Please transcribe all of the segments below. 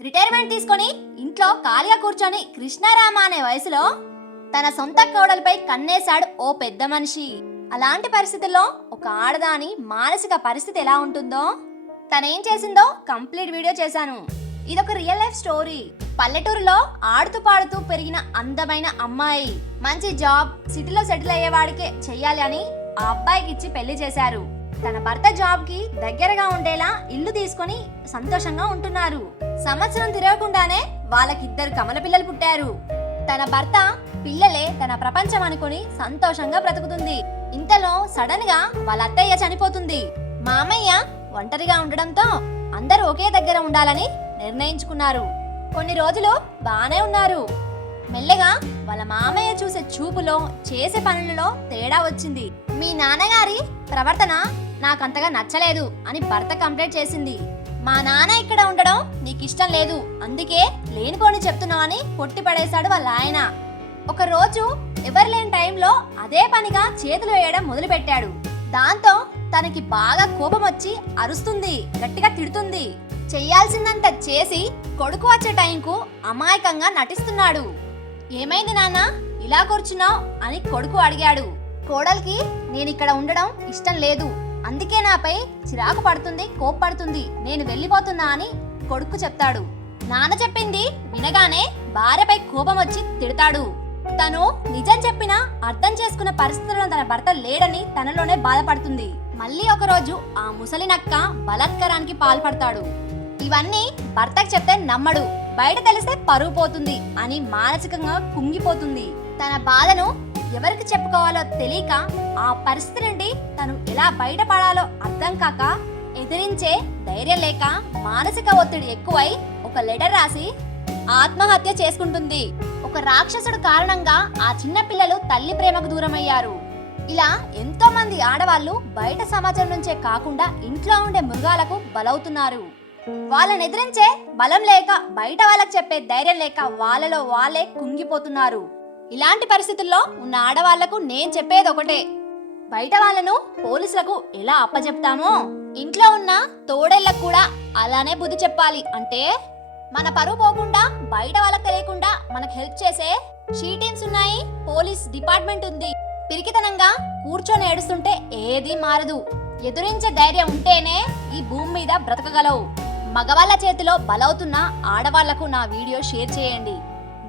Retirement తీసుకొని ఇంట్లో ఖాళీగా కూర్చొని కృష్ణారామ అనే వయసులో తన సొంత కోడలపై కన్నేశాడు ఓ పెద్ద మనిషి. అలాంటి పరిస్థితుల్లో ఒక ఆడదాని మానసిక పరిస్థితి ఎలా ఉంటుందో తనేం చేసిందో కంప్లీట్ వీడియో చేశాను. ఇదొక రియల్ లైఫ్ స్టోరీ. పల్లెటూరులో ఆడుతూ పాడుతూ పెరిగిన అందమైన అమ్మాయి. మంచి జాబ్ సిటీలో సెటిల్ అయ్యేవాడికే చెయ్యాలి అని ఆ అబ్బాయికి ఇచ్చి పెళ్ళి చేశారు. తన భర్త జాబ్కి దగ్గరగా ఉండేలా ఇల్లు తీసుకొని సంతోషంగా ఉంటున్నారు. సంవత్సరం తిరగకుండానే వాళ్ళకిద్దరు కమల పిల్లలు పుట్టారు. తన భర్త పిల్లలే తన ప్రపంచం అనుకుని సంతోషంగా బ్రతుకుతుంది. ఇంతలో సడన్గా వాళ్ళ అత్తయ్య చనిపోతుంది. మామయ్య ఒంటరిగా ఉండడంతో అందరూ ఒకే దగ్గర ఉండాలని నిర్ణయించుకున్నారు. కొన్ని రోజులు బానే ఉన్నారు. మెల్లగా వాళ్ళ మామయ్య చూసే చూపులో చేసే పనులలో తేడా వచ్చింది. మీ నాన్నగారి ప్రవర్తన నాకంతగా నచ్చలేదు అని భర్త కంప్లైంట్ చేసింది. మా నాన్న ఇక్కడ ఉండడం నీకు ఇష్టం లేదు. అందుకే లేనిపోని చెప్తున్నావని కొట్టి పడేశాడు వాళ్ళ ఆయన. ఒక రోజు ఎవరు లేని టైంలో అదే పనిగా చేతులు వేయడం మొదలుపెట్టాడు. దాంతో తనకి బాగా కోపం వచ్చి అరుస్తుంది గట్టిగా తిడుతుంది. చెయ్యాల్సిందంత చేసి కొడుకు వచ్చే టైంకు అమాయకంగా నటిస్తున్నాడు. ఏమైంది నాన్న? ఇలా కూర్చున్నావు? అని కొడుకు అడిగాడు. కోడలికి నేను ఇక్కడ ఉండడం ఇష్టం లేదు. అందుకే నాపై చిరాకు పడుతుంది కోప్పడుతుంది. నేను వెళ్ళిపోతున్నా అని కొడుకు చెప్తాడు. నాన్న చెప్పింది వినగానే భార్యపై కోపం వచ్చి తిడతాడు. తను నిజం చెప్పినా అర్థం చేసుకున్న పరిస్థితుల్లో తన భర్త లేడని తనలోనే బాధపడుతుంది. మళ్ళీ ఒకరోజు ఆ ముసలి నక్క బలాత్కారానికి పాల్పడతాడు. ఇవన్నీ భర్తకు చెప్తే నమ్మడు. బయట తెలిస్తే పరువు పోతుంది అని మానసికంగా కుంగిపోతుంది. తన బాధను ఎవరికి చెప్పుకోవాలో తెలియక ఆ పరిస్థితి నుండి తను ఎలా బయటపడాలో అర్థం కాక ఎదిరించే ధైర్యం లేక మానసిక ఒత్తిడి ఎక్కువై ఒక లెటర్ రాసి ఆత్మహత్య చేసుకుంటుంది. ఒక రాక్షసుడు కారణంగా ఆ చిన్న పిల్లలు తల్లి ప్రేమకు దూరమయ్యారు. ఇలా ఎంతో మంది ఆడవాళ్ళు బయట సమాజం నుంచే కాకుండా ఇంట్లో ఉండే మృగాలకు బలవుతున్నారు. వాళ్ళని ఎదిరించే బలం లేక బయట వాళ్ళకి చెప్పే ధైర్యం లేక వాళ్ళలో వాళ్ళే కుంగిపోతున్నారు. ఇలాంటి పరిస్థితుల్లో ఉన్న ఆడవాళ్ళకు నేను చెప్పేది ఒకటే బయట వాళ్ళను పోలీసులకు ఎలా అప్పచెప్తామో ఇంట్లో ఉన్న తోడేళ్ళకు కూడా అలానే బుద్ధి చెప్పాలి. అంటే మన పరువు పోకుండా బయట వాళ్ళకి తెలియకుండా మనకు హెల్ప్ చేసే షీ టీమ్స్ ఉన్నాయి పోలీస్ డిపార్ట్మెంట్ ఉంది. పిరికితనంగా కూర్చొని ఏడుస్తుంటే ఏది మారదు. ఎదురించే ధైర్యం ఉంటేనే ఈ భూమి మీద బ్రతకగలవు. మగవాళ్ళ చేతిలో బలవుతున్న ఆడవాళ్ళకు నా వీడియో షేర్ చేయండి.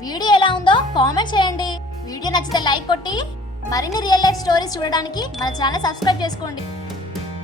వీడియో ఎలా ఉందో కామెంట్ చేయండి. వీడియో నచ్చితే లైక్ కొట్టి మరిన్ని రియల్ లైఫ్ స్టోరీస్ చూడడానికి మన ఛానల్ సబ్స్క్రైబ్ చేసుకోండి.